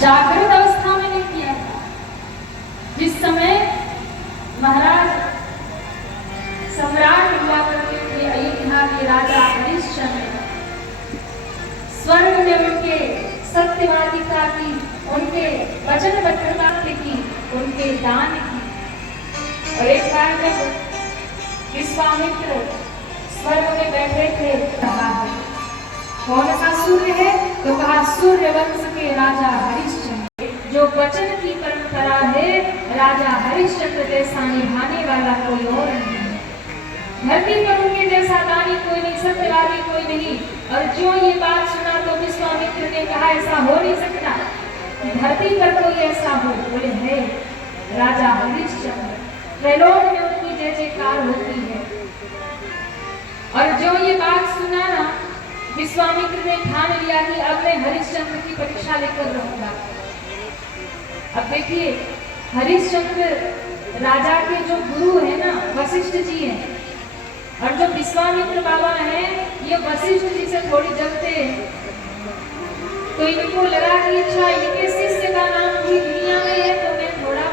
जागृत अवस्था में नहीं किया था। जिस समय महाराज सम्राट हुआ करते थे अयोध्या के राजा हरिश्चंद्र, स्वर्ग में उनके सत्यवादिता की, उनके वचनबद्धता की, उनके दान की। और एक बार जब विश्वामित्र स्वर्ग में बैठे थे, कहा कौन सा सूर्य है? तो कहा सूर्य वंश के राजा हरिश्चंद्र। जो वचन की परंपरा है, राजा हरिश्चंद्र जैसा निभाने वाला कोई और नहीं है। धरती पर उनके जैसा दानी कोई नहीं, सत्यवादी कोई नहीं। और जो ये बात सुना तो विश्वामित्र ने कहा ऐसा हो नहीं सकता, धरती पर कोई ऐसा हो। बोले है राजा हरिश्चंद्र, त्रैलोक में उनकी जय जयकार होती है। और जो ये बात सुना ना, विश्वामित्र ने ठान लिया कि अब मैं हरिश्चंद्र की परीक्षा लेकर रहूंगा। अब देखिए, हरिश्चंद्र राजा के जो गुरु है ना, वशिष्ठ जी हैं, और जो विश्वामित्र बाबा हैं, ये वशिष्ठ जी से थोड़ी जलते हैं। तो इनको लगा कि अच्छा इनके शिष्य का नाम भी दुनिया में है, तो मैं थोड़ा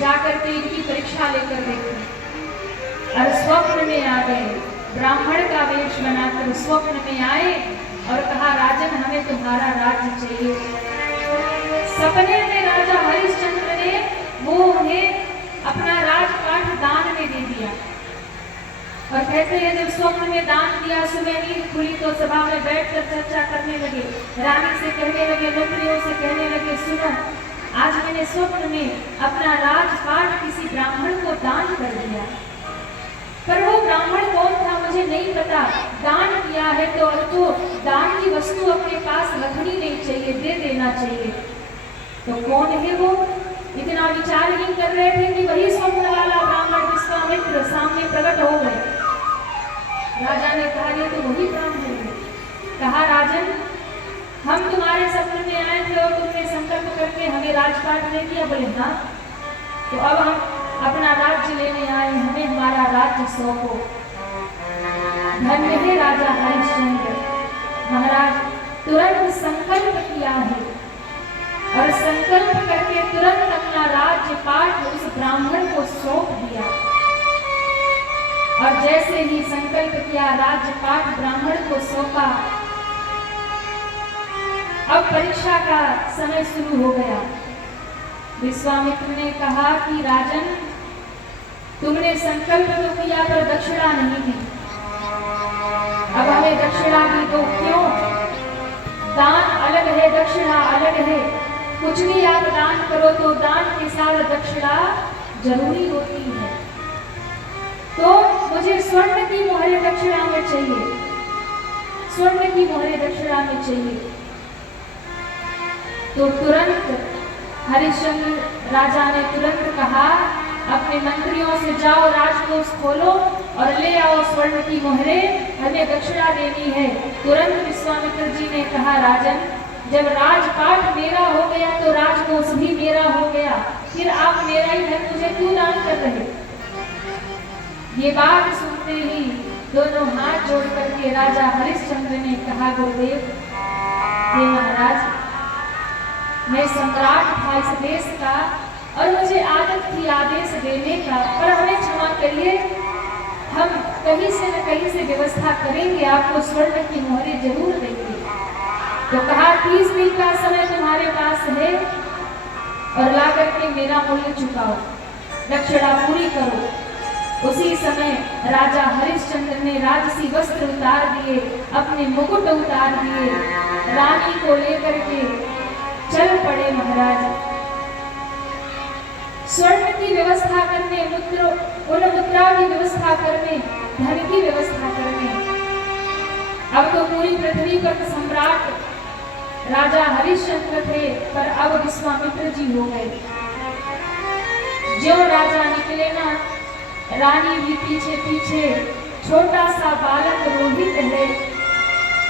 जाकर के इनकी परीक्षा लेकर देखूं। और स्वप्न में आ गए, ब्राह्मण का वेश बनाकर स्वप्न में आए और कहा राजन हमें तुम्हारा राज्य चाहिए। सपने में राजा हरिश्चंद्र ने वो उन्हें अपना राजपाट दान में दे दिया। और कहते हैं जब स्वप्न में दान दिया, सुबह नींद खुली तो सभा में बैठकर चर्चा करने लगे। रानी से कहने लगे, मंत्रियों से कहने लगे, सुनो आज मैंने स्वप्न में अपना राजपाट किसी ब्राह्मण को दान कर दिया। पर वो ब्राह्मण कौन था मुझे नहीं पता। दान किया है तो दान की वस्तु अपने पास रखनी नहीं चाहिए, दे देना चाहिए। तो कौन है वो? इतना विचार ही कर रहे थे कि वही स्वप्न वाला ब्राह्मण विश्वामित्र सामने प्रकट हो गए। राजा ने कहा ये तो वही ब्राह्मण है। कहा राजन हम तुम्हारे सपने में आए थे और तुमने संकल्प करके हमें राजपाट दे दिया। बोले हाँ, तो अब हम अपना राज्य लेने आए, हमें हमारा राज्य सौंपो। धन्य है राजा हरिश्चंद्र। महाराज तुरंत संकल्प किया है और संकल्प करके तुरंत अपना राज्य पाठ उस ब्राह्मण को सौंप दिया। और जैसे ही संकल्प किया, राज्य पाठ ब्राह्मण को सौंपा। अब परीक्षा का समय शुरू हो गया। विश्वामित्र ने कहा कि राजन तुमने संकल्प तो किया पर दक्षिणा नहीं दी। अब हमें दक्षिणा भी दो। क्यों? दान अलग है, दक्षिणा अलग है। कुछ भी आप दान करो तो दान के साथ दक्षिणा जरूरी होती है। तो मुझे स्वर्ण की मोहरें दक्षिणा में चाहिए, स्वर्ण की मोहरें दक्षिणा में चाहिए। तो तुरंत हरिश्चंद्र राजा ने तुरंत कहा अपने मंत्रियों से, जाओ राजकोष खोलो और ले आओ स्वर्ण की मोहरें, हमें दक्षिणा देनी है। तुरंत विश्वामित्र जी ने कहा राजन जब राजपाट मेरा हो गया तो राजकोष भी मेरा हो गया, फिर आप मेरा ही धन मुझे क्यों दान कर रहे? ये बात सुनते ही दोनों हाथ जोड़ करके राजा हरिश्चंद्र ने कहा गुरुदेव, हे महाराज मैं सम्राट था इस देश का और मुझे आदत थी आदेश देने का, पर हमें क्षमा करिए, हम कहीं से न कहीं से व्यवस्था करेंगे, आपको स्वर्ण की मोहरें जरूर देंगे। तो कहा 30 दिन का समय तुम्हारे पास है और ला करके मेरा मूल्य चुकाओ, दक्षिणा पूरी करो। उसी समय राजा हरिश्चंद्र ने राजसी वस्त्र उतार दिए, अपने मुकुट उतार दिए, रानी को लेकर के चल पड़े महाराज स्वर्ण की व्यवस्था करने, मुद्रा की व्यवस्था करने, धन की व्यवस्था करने। अब तो पूरी पृथ्वी पर सम्राट राजा हरिश्चंद्र थे, पर अब विश्वामित्र जी हो गए। जो राजा निकले ना, रानी भी पीछे पीछे, छोटा सा बालक रोहित है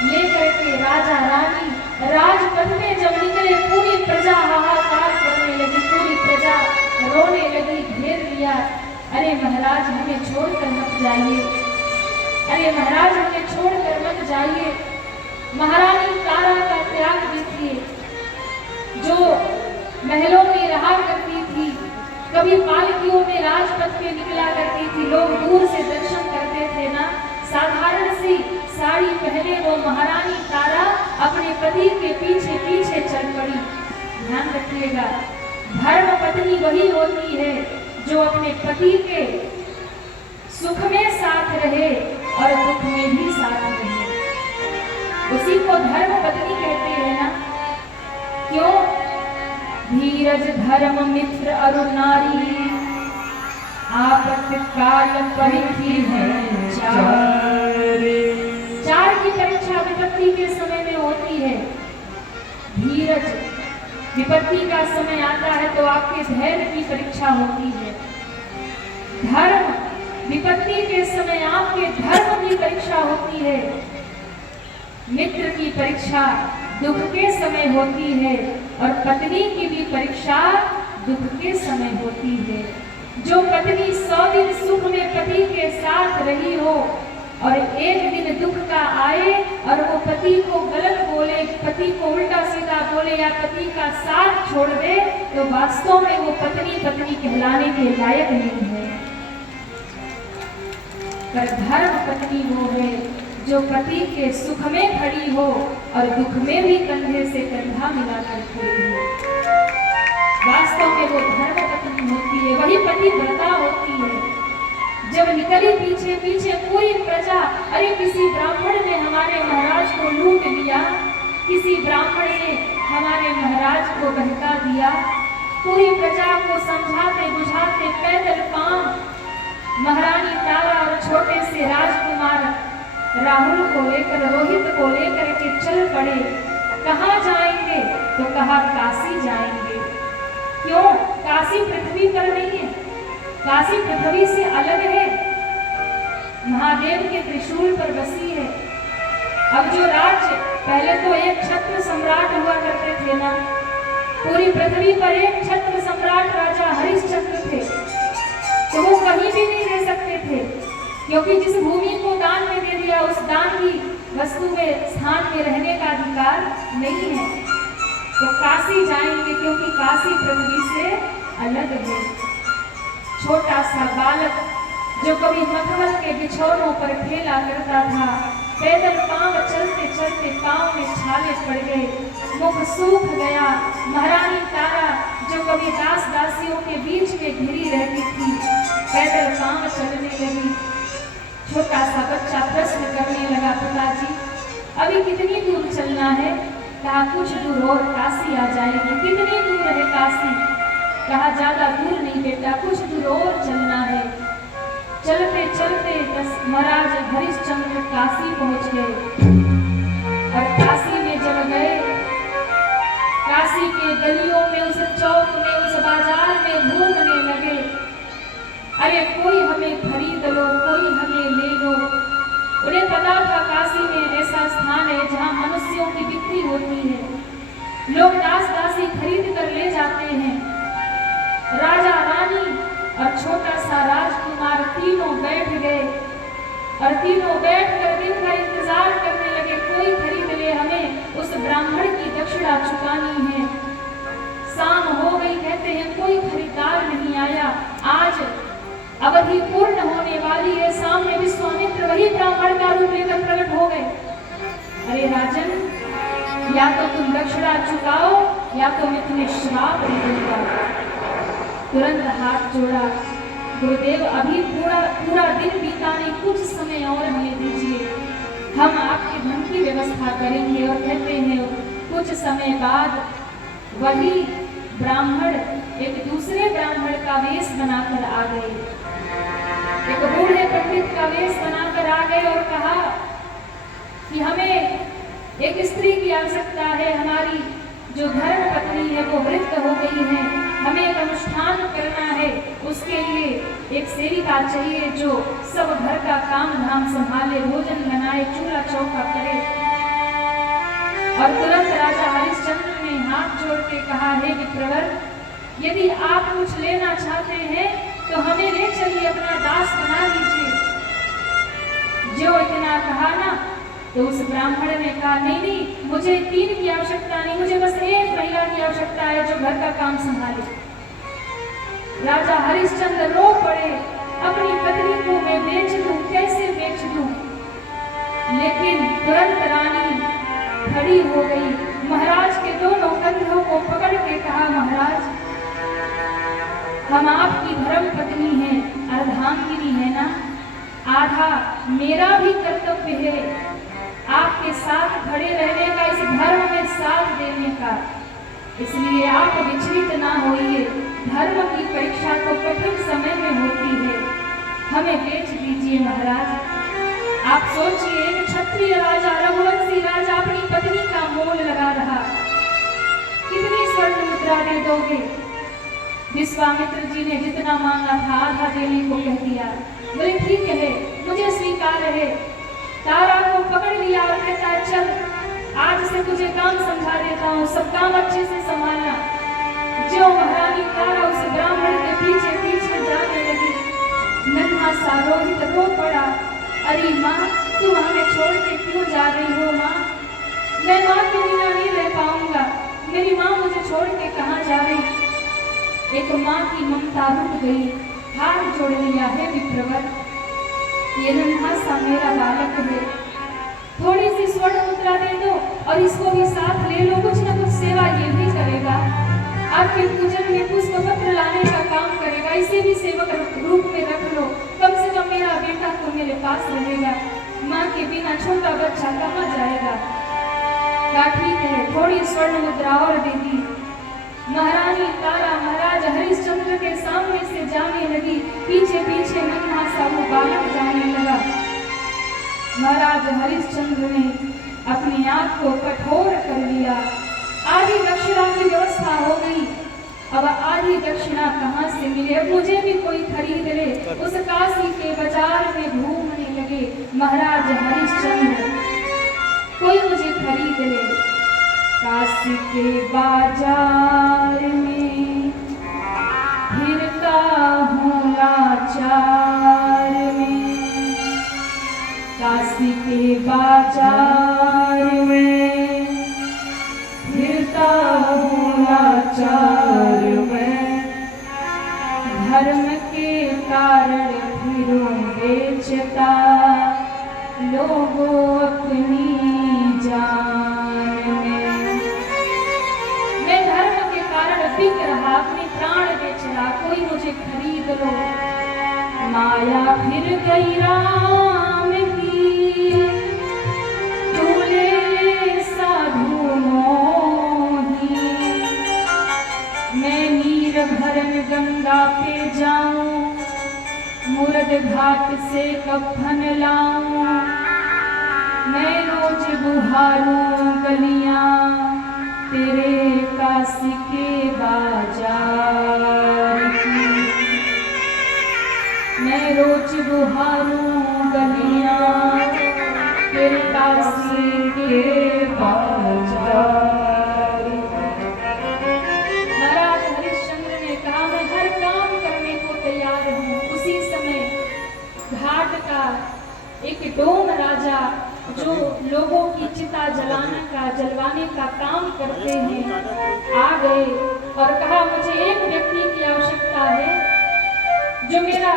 लेकर के राजा रानी राजपथ में जब निकले, पूरी प्रजा हाहाकार करने लगी, पूरी प्रजा रोने लगी, घेर लिया। अरे महाराज हमें छोड़कर मत जाइए, अरे महाराज हमें छोड़कर मत जाइए। महारानी तारा का त्याग देखिए, जो महलों में रहा करती थी, कभी पालकियों में राजपथ पे निकला करती थी। लोग दूर से दर्शन करते थे ना, साधारण सी साड़ी पहने वो महारानी तारा अपने पति के पीछे पीछे चल पड़ी। ध्यान रखिएगा, धर्म पत्नी वही होती है जो अपने पति के सुख में साथ रहे और दुख में भी साथ रहे, उसी को धर्म पत्नी कहते हैं ना। क्यों? धीरज धर्म मित्र अरु नारी, आपत्काल परिधि है चार की परीक्षा विपत्ति के समय में होती है। धीरज, विपत्ति का समय आता है तो आपके धैर्य की परीक्षा होती है। धर्म, विपत्ति के समय आपके धर्म की परीक्षा होती है। मित्र की परीक्षा दुख के समय होती है और पत्नी की भी परीक्षा दुख के समय होती है। जो पत्नी 100 दिन सुख में पति के साथ रही हो और एक दिन दुख का आए और वो पति को गलत बोले, पति को उल्टा सीधा बोले या पति का साथ छोड़ दे, तो वास्तव में वो पत्नी पत्नी कहलाने के लायक नहीं है। पर धर्म पत्नी वो है जो पति के सुख में खड़ी हो और दुख में भी कंधे से कंधा मिलाकर खड़ी हो। वास्तव में वो धर्म पत्नी होती है, वही पति व्रता होती है। जब निकली पीछे पीछे पूरी प्रजा, अरे किसी ब्राह्मण ने हमारे महाराज को लूट लिया, किसी ब्राह्मण ने हमारे महाराज को बहका दिया। पूरी प्रजा को समझाते बुझाते पैदल पांव महारानी तारा और छोटे से राजकुमार राहुल को लेकर, रोहित को लेकर के चल पड़े। कहाँ जाएंगे? तो कहा काशी जाएंगे। क्यों? काशी पृथ्वी पर नहीं है, काशी पृथ्वी से अलग है, महादेव के त्रिशूल पर बसी है। अब जो राज्य, पहले तो एक छत्र सम्राट हुआ करते थे ना, पूरी पृथ्वी पर एक छत्र सम्राट राजा हरिश्चंद्र थे, तो वो कहीं भी नहीं रह सकते थे, क्योंकि जिस भूमि को दान में दे दिया उस दान की वस्तु में स्थान में रहने का अधिकार नहीं है। तो काशी जाएंगे क्योंकि काशी पृथ्वी से अलग है। छोटा सा बालक जो कभी मखमल के बिछौनों पर खेला करता था, पैदल पांव चलते चलते पांव में छाले पड़ गए, मुख सूख गया। महारानी तारा जो कभी दास दासियों के बीच में घिरी रहती थी, पैदल पांव चलने लगी। छोटा सा बच्चा प्रश्न करने लगा, पिताजी अभी कितनी दूर चलना है? कहा कुछ दूर और काशी आ जाएगी। कितनी दूर है काशी? कहा ज्यादा दूर नहीं बेटा, कुछ दूर और चलना है। चलते चलते महाराज हरिश्चंद्र काशी पहुंच गए और काशी में जब गए, काशी के गलियों में, उस चौक में, उस बाजार में घूमने लगे। अरे कोई हमें खरीद लो, कोई हमें ले लो। उन्हें पता था काशी में ऐसा स्थान है जहाँ मनुष्यों की बिक्री होती है, लोग दास दासी खरीद कर ले जाते हैं। राजा रानी और छोटा सा राजकुमार तीनों बैठ गए और तीनों बैठकर दिन भर इंतजार करने लगे, कोई खरीद ले, हमें उस ब्राह्मण की दक्षिणा चुकानी है। शाम हो गई, कहते हैं कोई खरीदार नहीं आया। आज अवधि पूर्ण होने वाली है, सामने विश्वामित्र वही ब्राह्मण का रूप लेकर प्रकट हो गए। अरे राजन, या तो तुम दक्षिणा चुकाओ या तो मैं तुम्हें श्राप दे दूंगा। तुरंत हाथ जोड़ा, गुरुदेव अभी पूरा दिन बीता नहीं, कुछ समय और हमें दीजिए, हम आपके धन की व्यवस्था करेंगे। और कहते हैं कुछ समय बाद वही ब्राह्मण एक दूसरे ब्राह्मण का वेश बनाकर आ गए, एक बूढ़े पंडित का वेश बनाकर आ गए और कहा कि हमें एक स्त्री की आवश्यकता है, हमारी जो धर्म पत्नी है वो वृद्ध हो गई है, हमें एक अनुष्ठान करना है, उसके लिए एक सेविका चाहिए जो सब घर का काम धाम संभाले, भोजन बनाए, चूल्हा चौका करे। और तुरंत राजा हरिश्चंद्र ने हाथ जोड़ के कहा, हे विप्रवर, यदि आप कुछ लेना चाहते हैं तो हमें ले चलिए, अपना दास बना लीजिए। जो इतना कहा ना, तो उस ब्राह्मण ने कहा, नहीं नहीं, मुझे 3 की आवश्यकता नहीं, मुझे बस 1 महिला की आवश्यकता है जो घर का काम संभाले। राजा हरिश्चंद्र रो पड़े, अपनी पत्नी को मैं बेच दूं, कैसे बेच दूं? लेकिन तुरंत रानी खड़ी हो गई, महाराज के दोनों कंधों को पकड़ के कहा, महाराज हम आपकी धर्म पत्नी हैं, अर्धांगिनी है ना, आधा मेरा भी कर्तव्य है आपके साथ खड़े रहने का, इस धर्म में साथ देने का, इसलिए आप विचलित ना होइए। धर्म की परीक्षा तो कठिन समय में होती है, हमें बेच दीजिए महाराज। आप सोचिए, एक क्षत्रिय राजा, रघुवंशी राजा अपनी पत्नी का मोल लगा रहा, कितनी स्वर्ण मुद्रा दे दोगे? विश्वामित्र जी ने जितना मांगा था आधा देने को कह दिया। बोले ठीक है, मुझे स्वीकार है। तारा को पकड़ लिया और कहता, चल आज से तुझे काम समझा देता हूँ, सब काम अच्छे से संभालना। जो महारानी तारा उस ब्राह्मण के पीछे पीछे जाने लगी, नन्हा सा रोहित रो पड़ा, अरे माँ तुम हमें छोड़ के क्यों जा रही हो? माँ मैं माँ के बिना नहीं रह पाऊंगा, मेरी माँ मुझे छोड़ के कहाँ जा रही? एक माँ की ममता रुक गई, हाथ जोड़ लिया, है विप्रवर, ये नन्हा सा मेरा बालक है, थोड़ी सी स्वर्ण मुद्रा दे दो और इसको भी साथ ले लो, कुछ न कुछ सेवा ये भी करेगा, आपके पूजन में पुष्प पत्र लाने का काम करेगा, इसे भी सेवक रूप में रख लो, कम से कम मेरा बेटा तो मेरे पास रहेगा, माँ के बिना छोटा बच्चा कहाँ जाएगा? क्या ठीक है, थोड़ी स्वर्ण मुद्रा और दे दी। महारानी तारा महाराज हरिश्चंद्र के सामने से जाने लगी, पीछे पीछे नन्हा सा वो बालक जाने लगा। महाराज हरिश्चंद्र ने अपनी आंख को कठोर कर लिया, आधी दक्षिणा की व्यवस्था हो गई। अब आधी दक्षिणा कहाँ से मिले? अब मुझे भी कोई खरीद ले। उस काशी के बाजार में घूमने लगे महाराज हरिश्चंद्र, कोई मुझे खरीद ले। काशी के बाजार में फिरता हूँ लाचार में, काशी के बाजार में फिरता हूँ लाचार में, धर्म के कारण फिरूं बेचता लोगों अपनी जान में। मैं धर्म के कारण बिक रहा, अपने प्राण बेच रहा, कोई मुझे खरीद लो। माया फिर गई राम की, तू ले ले साधु मोही, मैं नीर भरन गंगा पे जाऊं, मुर्द घाट से कफन लाऊं, मैं रोज बुहारूं गलियां तेरे काशी के बाजार की, मैं रोज बुहारूं गलियां तेरे काशी के बाजार। महाराज हरिश्चंद्र ने कहा, मैं हर काम करने को तैयार हूँ। उसी समय घाट का एक डोम राजा जो लोगों की चिता जलवाने का काम करते हैं आ गए और कहा, मुझे एक व्यक्ति की आवश्यकता है जो मेरा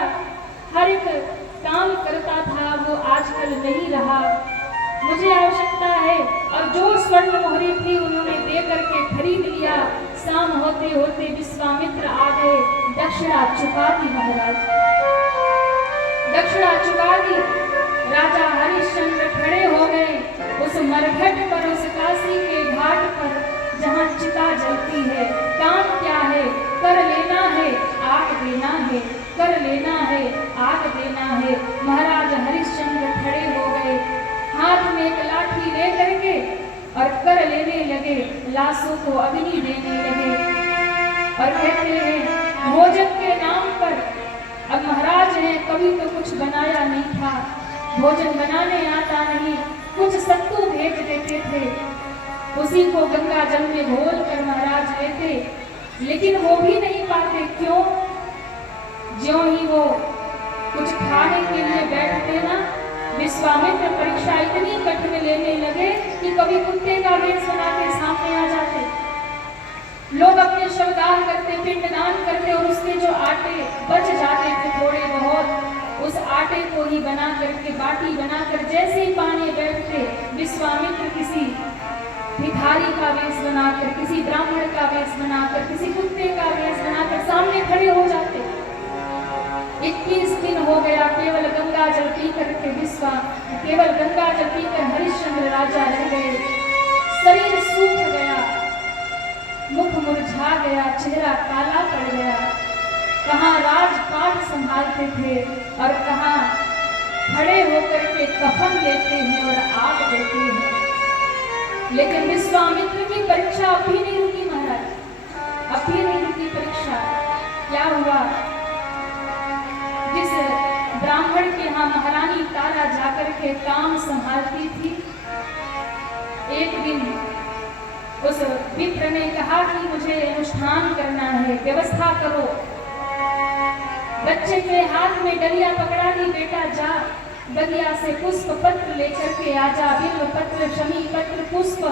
हर एक काम करता था वो आजकल नहीं रहा, मुझे आवश्यकता है। और जो स्वर्ण मोहरी थी उन्होंने दे करके खरीद लिया। शाम होते होते विश्वामित्र आ गए, दक्षिणा चुका दी महाराज, दक्षिणा चुका दी। राजा हरिश्चंद्र खड़े हो गए उस मरघट पर, उस काशी के घाट पर जहाँ चिता जलती है। काम क्या है? कर लेना है, आग देना है, कर लेना है, आग देना है। महाराज हरिश्चंद्र खड़े हो गए, हाथ में एक लाठी ले करके और कर लेने लगे, लाशों को अग्नि देने लगे और कहते हैं भोजन के नाम पर। अब महाराज हैं, कभी तो कुछ बनाया नहीं था, भोजन बनाने आता नहीं, कुछ सत्तू भेज देते थे, उसी को गंगा जल में घोल कर महाराज लेते, लेकिन वो भी नहीं पाते। क्यों? ज्यों ही वो कुछ खाने के लिए बैठते ना, विश्वामित्र परीक्षा इतनी कठिन लेने लगे कि कभी कुत्ते का वेश बना के सामने आ जाते। लोग अपने शवदाह करते, पिंडदान करते और उसके जो आटे बच जाते थे थोड़े बहुत, उस आटे को ही बना करके बाटी बनाकर जैसे ही पानी बैठते, विश्वामित्र किसी भिखारी का वेश बनाकर, किसी ब्राह्मण का वेश बनाकर, किसी कुत्ते का वेश बनाकर सामने खड़े हो जाते। 21 दिन हो गया केवल गंगा जल पी करके केवल गंगा जल पीकर हरिश्चंद्र राजा रह गए। शरीर सूख गया, मुख मुरझा गया, चेहरा काला पड़ गया। कहाँ राजपाट संभालते थे और कहाँ खड़े होकर के कफन लेते हैं और आग देते हैं। लेकिन विश्वामित्र की परीक्षा अब भी नहीं रुकी महाराज, अब भी नहीं रुकी परीक्षा। क्या हुआ? जिस ब्राह्मण के यहाँ महारानी तारा जाकर के काम संभालती थी, एक दिन उस मित्र ने कहा कि मुझे अनुष्ठान करना है, व्यवस्था करो। बच्चे के हाथ में डलिया पकड़ा दी, बेटा जा बगिया से पुष्प पत्र लेकर के आजा, बिल्व पत्र, शमी पत्र, पुष्प,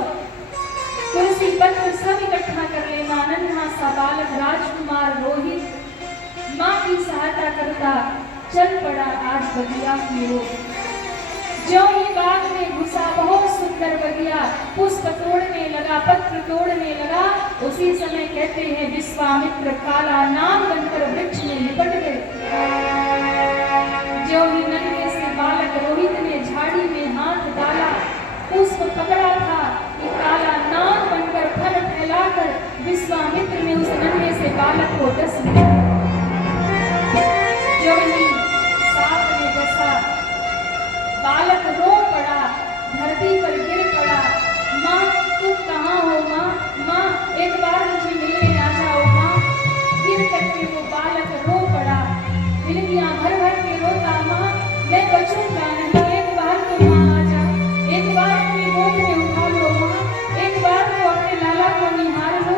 तुलसी पत्र सब इकट्ठा कर ले। नन्हा सा बालक राजकुमार रोहित माँ की सहायता करता चल पड़ा आज बगिया की ओर। जो ही बाग में घुसा, बहुत सुंदर बगिया, पुष्प तोड़ने लगा, पत्र तोड़ने लगा। उसी समय कहते हैं विश्वामित्र काला नाग बनकर वृक्ष में लिपट गए। जो ही नन्हे से बालक रोहित ने झाड़ी में हाथ डाला, पुष्प पकड़ा था कि काला नाग बनकर फल फैलाकर विश्वामित्र ने उस नन्हे से बालक को डस लिया। जो ही सांप ने डसा, बालक रो पड़ा, धरती पर गिर पड़ा। माँ तुम कहाँ हो माँ? माँ एक बार मुझे मिलने आ जाओ माँ। गिर करके वो बालक रो पड़ा, हिलकियाँ भर भर के रोता, माँ मैं बचूंगा नहीं, एक बार तो माँ आ जा, एक बार अपनी गोद में उठा लो माँ, एक बार तो अपने लाला को निहार लो,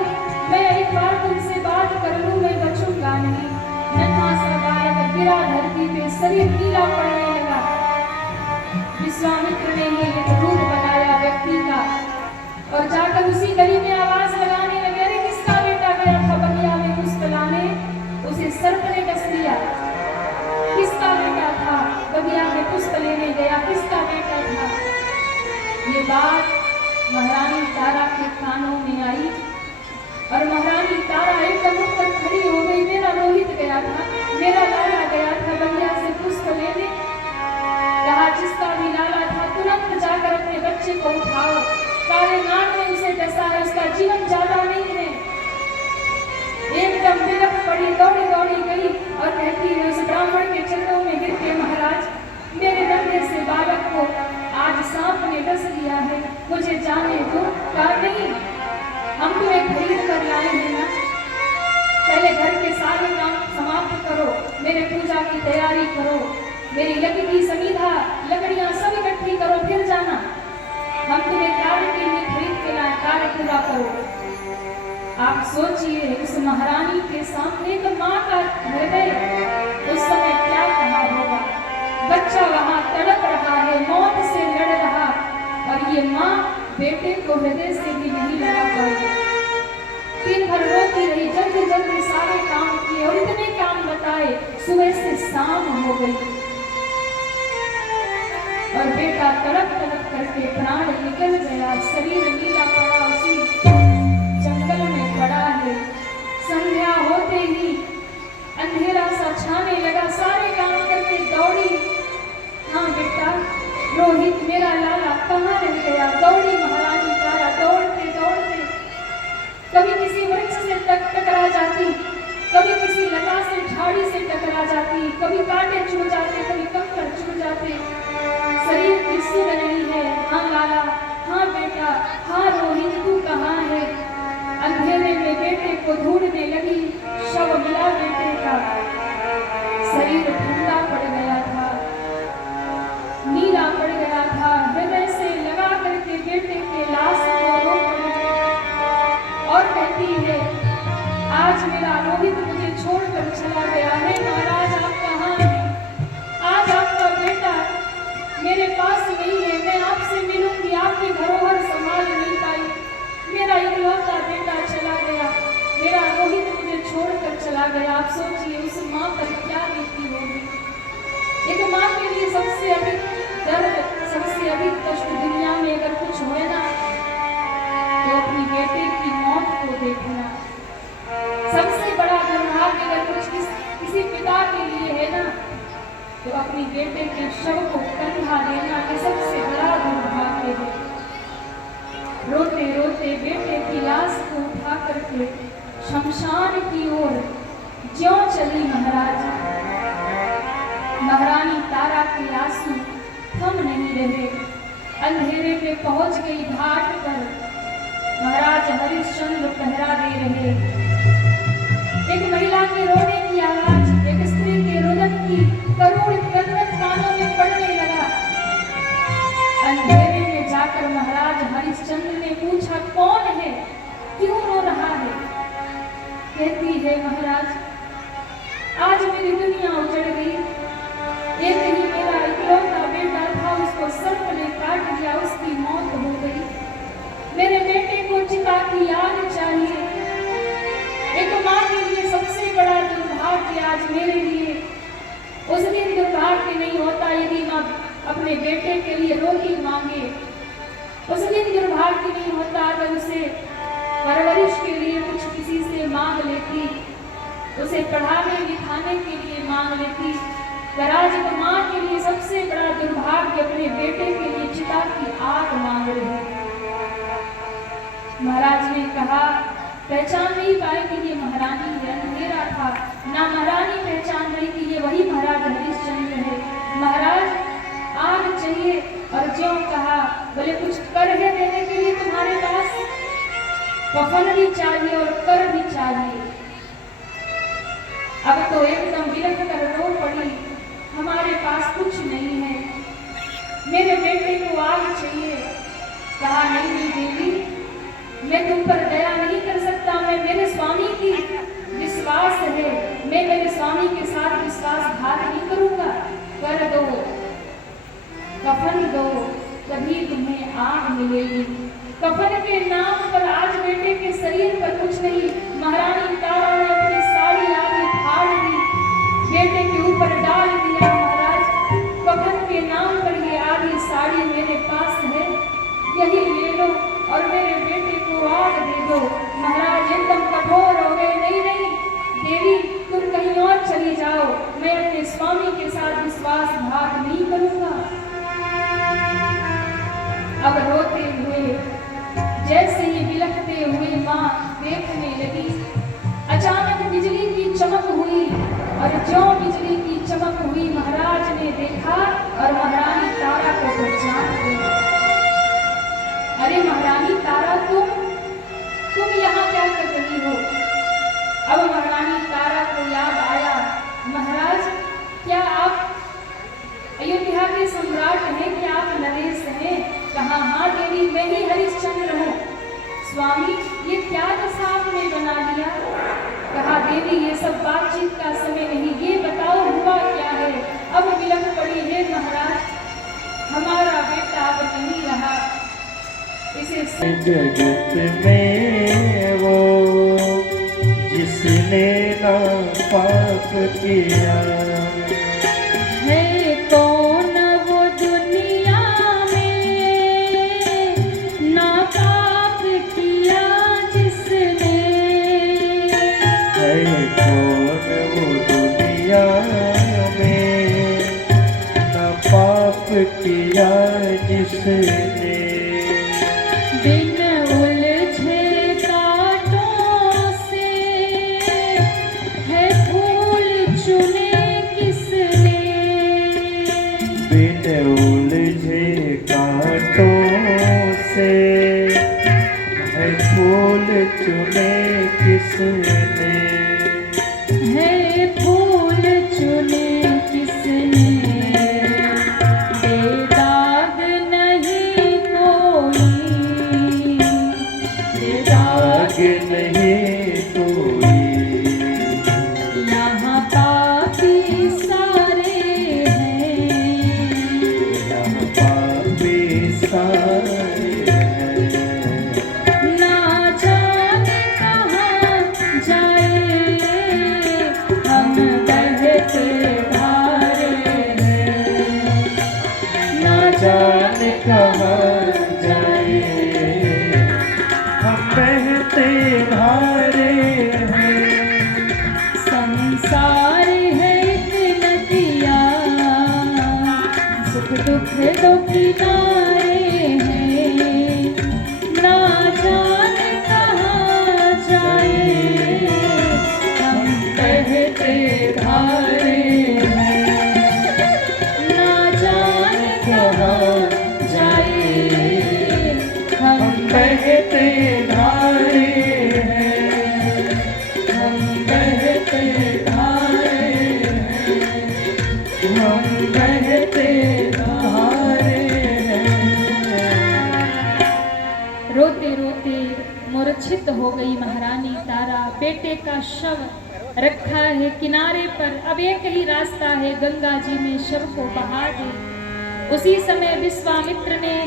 मैं एक बार तुमसे बात कर लूँ, मैं बचूंगा नहीं। नन्हा सा बालक गिरा धरती पे, शरीर नीला पड़ने लगा। विश्वामित्र ने ये रूप बनाया व्यक्ति का और जाकर उसी गली में आवाज लगाने लगे, अरे किसका बेटा गया था बगिया में पुष्प लाने? उसे सर्प ने डस लिया। किसका बेटा था बगिया में पुष्प लेने गया? किसका बेटा था? ये बात महारानी तारा के कानों में आई और महारानी तारा एकदम उठकर खड़ी हो गई। मेरा रोहित गया था, मेरा लाला गया था बगिया से पुष्प लेने। कहा जिसका भी लाला था तुरंत जाकर अपने बच्चे को उठाओ, काले नाग ने उसे डसा है, उसका जीवन ज्यादा नहीं है। एकदम बिलख पड़ी, दौड़ी दौड़ी गई और कहती है उस ब्राह्मण के चरणों में गिर के, महाराज मेरे नन्हे से बालक को आज सांप ने डस लिया है, मुझे जाने दो। कहा नहीं, हम तुम्हें खरीद कर लाए हैं ना, पहले घर के सारे काम समाप्त करो, मेरे पूजा की तैयारी करो, मेरी यज्ञ की समीधा लकड़ियां सब इकट्ठी करो, फिर जाना। हम तुम्हें कार्य के लिए खरीद के लाए, कार्य पूरा करो। आप सोचिए उस महारानी के सामने तो माँ का हृदय उस समय क्या कहा होगा। बच्चा वहां तड़प रहा है, मौत से लड़ रहा, और ये माँ बेटे को हृदय से भी नहीं लगा पाई। दिन भर रोती रही, जल्दी जल्दी सारे काम किए और इतने काम बताए, सुबह से शाम हो गई और बेटा तड़प तड़प करके प्राण निकल गया। शरीर नीला पड़ा, उसी जंगल में पड़ा है। संध्या होते ही अंधेरा सा छाने लगा, सारे काम करके दौड़ी, हाँ बेटा रोहित मेरा लाला कहाँ रह गया? दौड़ी महारानी तारा, दौड़ते दौड़ते कभी किसी वृक्ष से टकरा जाती, कभी किसी लता से झाड़ी से टकरा जाती, कभी कांटे चुभ जाते, कभी कंकड़ चुभ जाते। शरीर की सुध नहीं है, हाँ लाला, हाँ बेटा, हाँ रोहित तू कहाँ है? अंधेरे में बेटे को ढूंढने लगी, शव मिला बेटे का, शरीर ठंडा पड़ गया था, नीला पड़ गया था। हृदय से लगा करके बेटे के लाश को रो पड़ी और कहती है आज मेरा रोहित मुझे छोड़कर चला गया है, महाराज आप कहाँ हैं? आज आपका बेटा मेरे मेरा इकलौता बेटा चला गया, मेरा रोहित मुझे छोड़कर चला गया। आप सोचिए उस माँ पर क्या बीती होगी। एक माँ के लिए सबसे अधिक दर्द, सबसे अधिक कष्ट दुनिया में अगर कुछ हुए ना तो अपनी बेटे की मौत को देखना। सबसे बड़ा दुर्भाग्य अगर कुछ किसी पिता के लिए है ना तो अपनी बेटे के शव को कंधा देना ये सबसे बड़ा दुर्भाग्य है। रोते रोते बेटे की लाश को उठा करके शमशान की ओर ज्यों चली महाराज। महारानी तारा के आंसू थम नहीं रहे। अंधेरे में पहुंच गई घाट पर, महाराज हरिश्चंद्र पहरा दे रहे। एक महिला के रोने की आवाज, एक स्त्री के रोदन की करुण क्रंदन कानों में पड़ने लगा। अंधेरे में जाकर महाराज हरिश्चंद्र ने पूछा, कौन है, क्यों रो रहा है? कहती है, महाराज आज मेरी दुनिया उजड़ गई। एक ही मेरा इकलौता बेटा था, उसको सर्प ने काट दिया, उसकी मौत हो गई। मेरे बेटे को चिता की आग चाहिए। एक माँ के लिए सबसे बड़ा दुर्भाग्य आज मेरे लिए। उस दिन दुर्भाग्य नहीं होता यदि माँ अपने बेटे के लिए रोटी मांगे। उस दिन दुर्भाग्य नहीं होता अगर उसे परवरिश के लिए कुछ किसी से मांग लेती, उसे पढ़ाने लिखाने के लिए मांग लेती। पर आज एक माँ के लिए सबसे बड़ा दुर्भाग्य अपने बेटे के लिए चिता की आग मांग रही। महाराज ने कहा, पहचान नहीं पाई कि ये महारानी है, अंधेरा था। ना महारानी पहचान रही कि ये वही महाराज हरिश्चंद्र है। महाराज आग चाहिए और ज्यों कहा, बोले कुछ कर है देने के लिए तुम्हारे पास? कफन भी चाहिए और कर भी चाहिए। अब तो एकदम बिलख कर रो पड़ी, हमारे पास कुछ नहीं है, मेरे बेटे को आग चाहिए। कहा, नहीं देवी, मैं तुम पर दया नहीं कर सकता, मैं मेरे स्वामी की विश्वास है, मैं मेरे स्वामी के साथ विश्वासघात नहीं करूंगा। कर दो, कफन दो, तभी तुम्हें आग मिलेगी। कफन के नाम पर आज बेटे के शरीर पर कुछ नहीं। महारानी तारा ने अपनी साड़ी आगे फाड़ दी, बेटे के ऊपर डाल दिया। महाराज कफन के नाम पर ये आधी साड़ी मेरे पास है, यही ले लो और मेरे बेटे को आग दे दो। महाराज एकदम कठोर हो गए, नहीं नहीं देवी, तुम कहीं और चली जाओ, मैं अपने स्वामी के साथ विश्वासघात नहीं करूंगा। अब रोते हुए जैसे ही बिलखते हुए माँ देखने लगी, अचानक बिजली की चमक हुई और जो बिजली की चमक हुई महाराज ने देखा और महारानी तारा को पहचान गई। अरे महारानी तारा, तुम यहाँ क्या कर रही हो? अब महारानी तारा को याद आया, महाराज क्या आप अयोध्या के सम्राट हैं? क्या आप नरेश हैं? कहा, हाँ देवी, मैं ही हरिश्चंद्र हूँ। स्वामी ये क्या दशा आपने बना लिया? कहा, देवी ये सब बातचीत का समय नहीं, ये बताओ हुआ क्या है? अब बिलख पड़ी है महाराज, हमारा बेटा अब नहीं रहा। जगत में वो जिसने ना पाप किया है, कौन वो दुनिया में ना पाप किया जिसने? है कौन वो दुनिया में ना पाप किया जिसने? बिन उलझे कांटों से है फूल चुने किसने? बिन उलझे कांटों से है फूल चुने किसने? है फूल चुने किसने? बेदाग नहीं कोई, दाग नहीं कोई, यहाँ पापी सारे हैं, यहाँ पापी सारे हैं। ना हो गई महारानी तारा। बेटे का शव रखा है किनारे पर, अब एक ही रास्ता है, गंगा जी में शव को बहा दे। उसी समय विश्वामित्र ने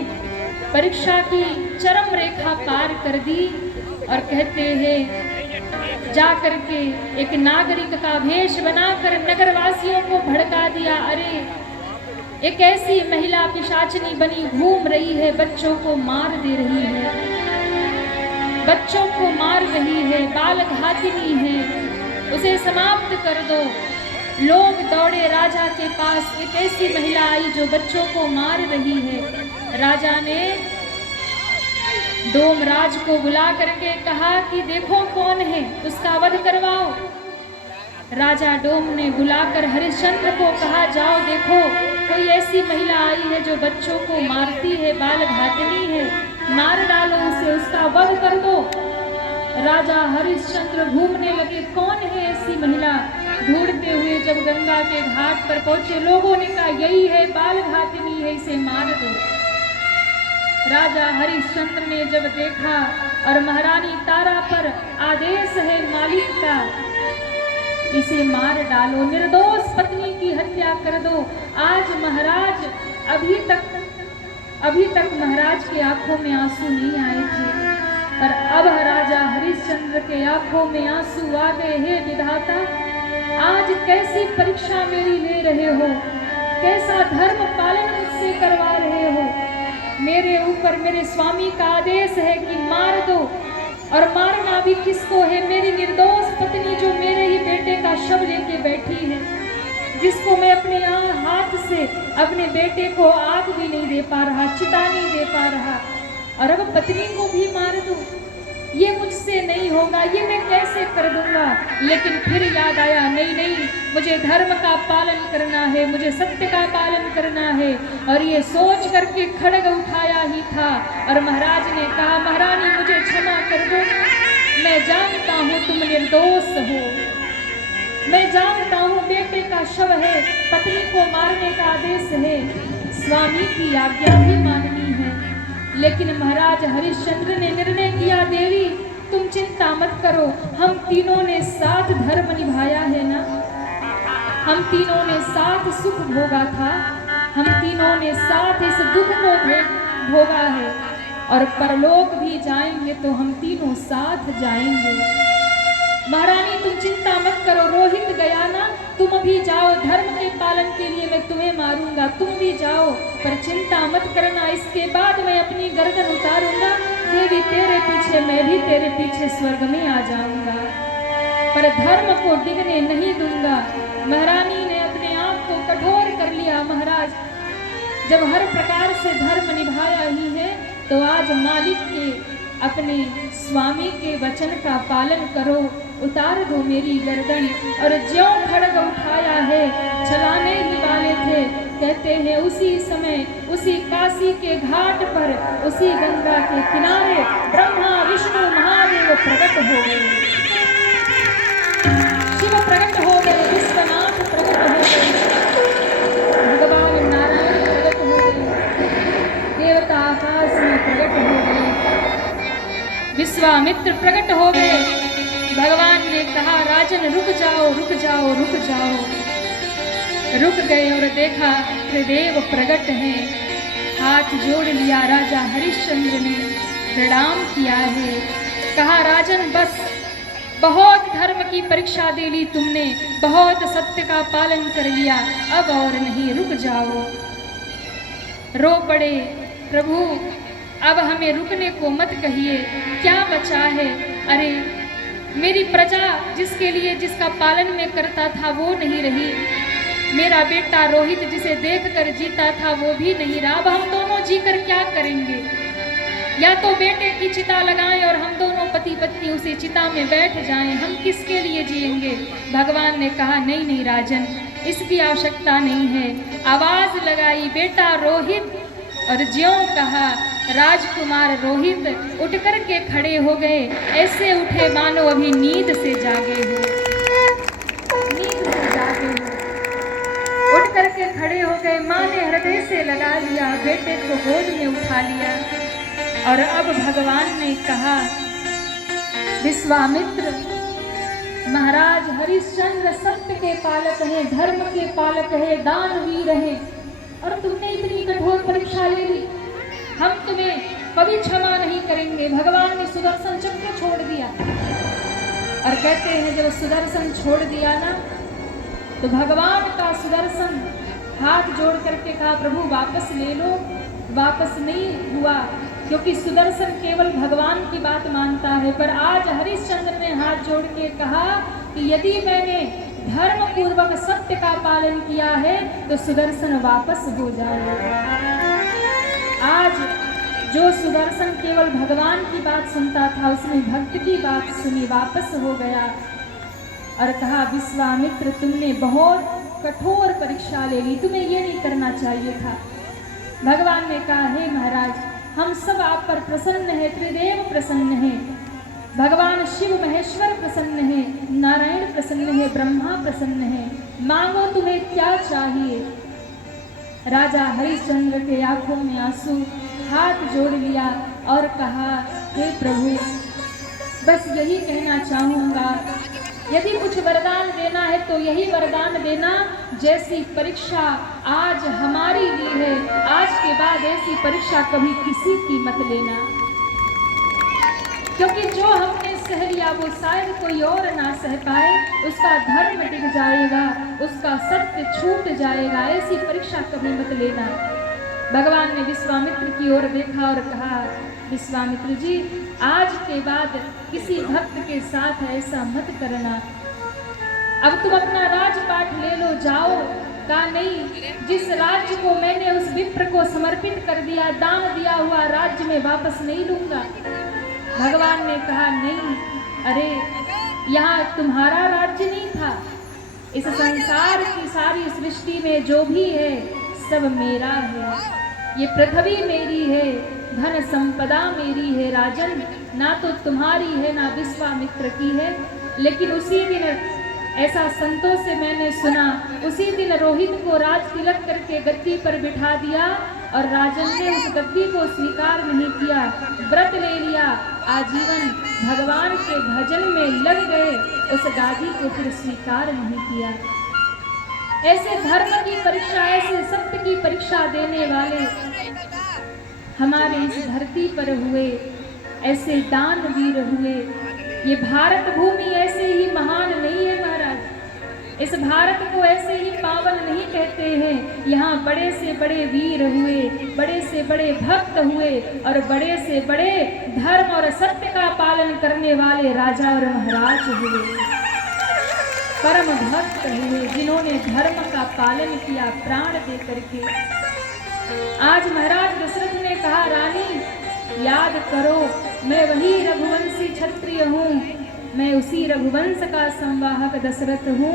परीक्षा की चरम रेखा पार कर दी और कहते हैं जा करके एक नागरिक का भेष बनाकर नगरवासियों को भड़का दिया। अरे एक ऐसी महिला पिशाचनी बनी घूम रही है, बच्चों को मार दे रही है, बच्चों को मार रही है, बाल घातिनी है, उसे समाप्त कर दो। लोग दौड़े राजा के पास, एक ऐसी महिला आई जो बच्चों को मार रही है। राजा ने डोमराज को बुला करके कहा कि देखो कौन है, उसका वध करवाओ। राजा डोम ने बुलाकर हरिश्चंद्र को कहा जाओ देखो कोई ऐसी महिला आई है जो बच्चों को मारती है, बाल घातनी है, मार डालो उसे, उसका वध कर दो। राजा हरिश्चंद्र घूमने लगे कौन है ऐसी महिला। ढूंढते हुए जब गंगा के घाट पर पहुंचे, लोगों ने कहा यही है, बाल घातनी है, इसे मार दो। राजा हरिश्चंद्र ने जब देखा और महारानी तारा पर आदेश है मालिक का, इसे मार डालो, निर्दोष पत्नी की हत्या कर दो। आज महाराज अभी तक महाराज की आंखों में आंसू नहीं आए थे, पर अब राजा हरिश्चंद्र के आंखों में आंसू आ गए। हे विधाता, आज कैसी परीक्षा मेरी ले रहे हो, कैसा धर्म पालन मुझसे करवा रहे हो। मेरे ऊपर मेरे स्वामी का आदेश है कि मार दो, और मारना भी किसको है, मेरी निर्दोष पत्नी जो मेरे ही बेटे का शव लेके बैठी है, जिसको मैं अपने हाथ से अपने बेटे को आग भी नहीं दे पा रहा, चिता नहीं दे पा रहा, और अब पत्नी को भी मार दूं। ये मुझसे नहीं होगा, ये मैं कैसे कर दूंगा। लेकिन फिर याद आया, नहीं, मुझे धर्म का पालन करना है, मुझे सत्य का पालन करना है। और ये सोच करके खड्ग उठाया ही था, और महाराज ने कहा महारानी मुझे क्षमा कर दो, मैं जानता हूँ तुम निर्दोष हो, मैं जानता हूँ बेटे का शव है, पत्नी को मारने का आदेश है, स्वामी की आज्ञा भी माननी है। लेकिन महाराज हरिश्चंद्र ने निर्णय किया, देवी तुम चिंता मत करो, हम तीनों ने साथ धर्म निभाया है ना, हम तीनों ने साथ सुख भोगा था, हम तीनों ने साथ इस दुख को भोगा है, और परलोक भी जाएंगे तो हम तीनों साथ जाएंगे। महारानी तुम चिंता मत करो, रोहित गया ना, तुम भी जाओ, धर्म के पालन के लिए मैं तुम्हें मारूंगा, तुम भी जाओ, पर चिंता मत करना, इसके बाद मैं अपनी गर्दन उतारूंगा, देवी तेरे पीछे, मैं भी तेरे पीछे स्वर्ग में आ जाऊंगा, पर धर्म को डिगने नहीं दूंगा। महारानी ने अपने आप को कठोर कर लिया। महाराज जब हर प्रकार से धर्म निभाया ही है, तो आज मालिक के अपने स्वामी के वचन का पालन करो, उतार दो मेरी गर्दन। और ज्यों खड्ग उठाया है, चलाने ही वाले थे, कहते हैं उसी समय उसी काशी के घाट पर, उसी गंगा के किनारे ब्रह्मा विष्णु महादेव प्रकट हो गए, शिव प्रकट हो गए, विश्वनाथ प्रकट हो गए, भगवान नारायण प्रकट हो गए, देवता आकाश में प्रकट हो गए, विश्वामित्र प्रकट हो गए। भगवान ने कहा राजन रुक जाओ, रुक जाओ, रुक जाओ। रुक गए और देखा त्रिदेव प्रकट है, हाथ जोड़ लिया राजा हरिश्चंद्र ने, प्रणाम किया है, कहा राजन बस, बहुत धर्म की परीक्षा दे ली तुमने, बहुत सत्य का पालन कर लिया, अब और नहीं, रुक जाओ। रो पड़े, प्रभु अब हमें रुकने को मत कहिए, क्या बचा है। अरे मेरी प्रजा जिसके लिए, जिसका पालन मैं करता था वो नहीं रही, मेरा बेटा रोहित जिसे देखकर जीता था वो भी नहीं रहा, अब हम दोनों जीकर क्या करेंगे। या तो बेटे की चिता लगाएं और हम दोनों पति पत्नी उसी चिता में बैठ जाएं, हम किसके लिए जिएंगे। भगवान ने कहा नहीं राजन, इसकी आवश्यकता नहीं है। आवाज लगाई बेटा रोहित, और ज्यों कहा राजकुमार रोहित उठ कर के खड़े हो गए, ऐसे उठे मानो अभी नींद से जागे हो, नींद से जागे हो। उठ कर के खड़े हो गए, माँ ने हृदय से लगा लिया, बेटे को गोद में उठा लिया, और अब भगवान ने कहा विश्वामित्र महाराज हरिश्चंद्र सत्य के पालक हैं, धर्म के पालक हैं, दानवीर हैं, और तुमने इतनी कठोर परीक्षा ले ली। हम तुम्हें कभी क्षमा नहीं करेंगे। भगवान ने सुदर्शन चक्र छोड़ दिया और कहते हैं जब सुदर्शन छोड़ दिया ना तो भगवान का सुदर्शन हाथ जोड़ करके कहा प्रभु वापस ले लो। वापस नहीं हुआ क्योंकि सुदर्शन केवल भगवान की बात मानता है। पर आज हरिश्चंद्र ने हाथ जोड़ के कहा कि यदि मैंने धर्म पूर्वक सत्य का पालन किया है तो सुदर्शन वापस हो जाएगा। आज जो सुदर्शन केवल भगवान की बात सुनता था उसने भक्त की बात सुनी, वापस हो गया और कहा विश्वामित्र तुमने बहुत कठोर परीक्षा ले ली, तुम्हें ये नहीं करना चाहिए था। भगवान ने कहा हे महाराज हम सब आप पर प्रसन्न है, त्रिदेव प्रसन्न है, भगवान शिव महेश्वर प्रसन्न है, नारायण प्रसन्न है, ब्रह्मा प्रसन्न है, मांगो तुम्हें क्या चाहिए। राजा हरिश्चंद्र के आंखों में आंसू, हाथ जोड़ लिया और कहा हे प्रभु बस यही कहना चाहूँगा, यदि कुछ वरदान देना है तो यही वरदान देना जैसी परीक्षा आज हमारी ली है, आज के बाद ऐसी परीक्षा कभी किसी की मत लेना। क्योंकि जो हमने सह लिया वो शायद कोई और ना सह पाए, उसका धर्म डिग जाएगा, उसका सत्य छूट जाएगा, ऐसी परीक्षा कभी मत लेना। भगवान ने विश्वामित्र की ओर देखा और कहा विश्वामित्र जी आज के बाद किसी भक्त के साथ ऐसा मत करना। अब तुम अपना राजपाट ले लो, जाओ। कहा नहीं, जिस राज्य को मैंने उस विप्र को समर्पित कर दिया, दान दिया हुआ राज्य में वापस नहीं लूंगा। भगवान ने कहा नहीं, अरे यहाँ तुम्हारा राज्य नहीं था, इस संसार की सारी सृष्टि में जो भी है सब मेरा है, ये पृथ्वी मेरी है, धन संपदा मेरी है राजन, ना तो तुम्हारी है ना विश्वामित्र की है। लेकिन उसी दिन ऐसा संतों से मैंने सुना, उसी दिन रोहित को राज तिलक करके गद्दी पर बिठा दिया और राजन ने उस गद्दी को स्वीकार नहीं किया, व्रत ले लिया, आजीवन भगवान के भजन में लग गए, उस गादी को फिर स्वीकार नहीं किया। ऐसे धर्म की परीक्षा, ऐसे सत्य की परीक्षा देने वाले हमारे इस धरती पर हुए, ऐसे दानवीर हुए। ये भारत भूमि ऐसे ही महान नहीं है महाराज, इस भारत को ऐसे ही पावन नहीं कहते हैं। यहाँ बड़े से बड़े वीर हुए, बड़े से बड़े भक्त हुए और बड़े से बड़े धर्म और सत्य का पालन करने वाले राजा और महाराज हुए, परम भक्त हुए, जिन्होंने धर्म का पालन किया प्राण दे करके। आज महाराज दशरथ ने कहा रानी याद करो मैं वही रघुवंशी क्षत्रिय हूँ, मैं उसी रघुवंश का संवाहक दशरथ हूँ,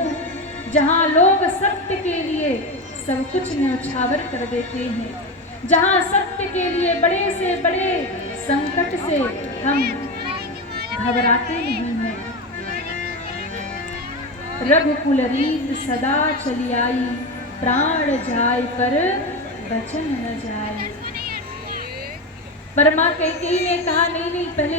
जहाँ लोग सत्य के लिए सब कुछ न्यौछावर कर देते हैं, जहाँ सत्य के लिए बड़े से बड़े संकट से हम घबराते नहीं हैं। रघुकुल रीत सदा चली आई, प्राण जाय पर वचन न जाए। पर मां कैकेयी ने कहा नहीं नहीं, पहले